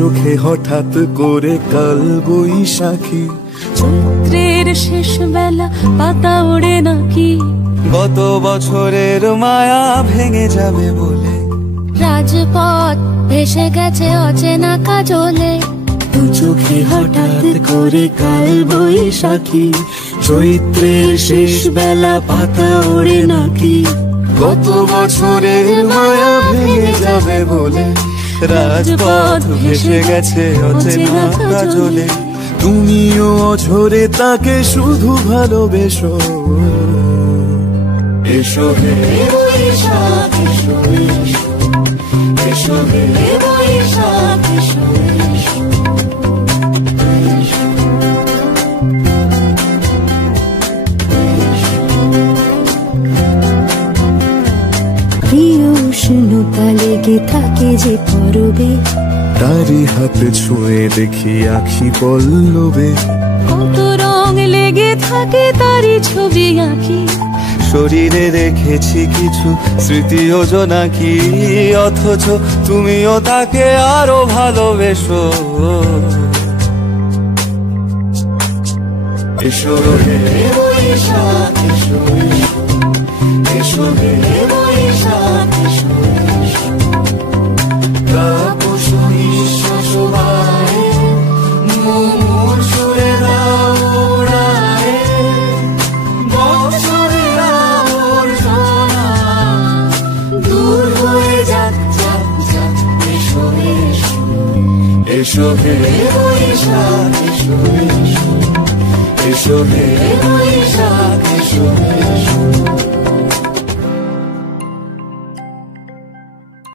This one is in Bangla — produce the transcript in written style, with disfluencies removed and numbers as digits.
চোখে হঠাৎ করে কাল বৈশাখী, চৈত্রের শেষ বেলা পাতা ওড়ে নাকি, গত বছরের মায়া ভেঙে যাবে বলে, রাজপথ ভেসে গেছে অচেনা কাজলে, দু চোখে হঠাৎ করে কাল বৈশাখী, চৈত্রের শেষ বেলা পাতা ওড়ে নাকি, গত বছরের মায়া ভেঙে যাবে বলে, রাজপথ ভেসে গেছে অচেনা কাজলে। তুমিও অঝরে তাকে শুধু ভালোবেসো, এসো হে বৈশাখ এসো এসো, এসো হে বৈশাখ এসো এসো। প্রিয় উষ্ণতা লেগে থাকে যে পরবে, তারি হাতে ছুঁয়ে দেখি আখি পল্লবে, কত রং লেগে থাকে তারই ছবি আঁকি, শরীরে রেখেছি কিছু স্মৃতি ও জোনাকি, অথচ তুমিও তাকে আরো ভালোবেসো, এসো হে বৈশাখ এসো এসো, এসো হে বৈশাখ এসো এসো। তাপস নিঃশ্বাস বায়ে, মুমুর সুরে দাও উড়ায়ে, বৎসরের আবর্জনা দূর হয়ে যাক যাক যাক, এসো এসো, এসো হে বৈশাখ এসো এসো, এসো হে বৈশাখ।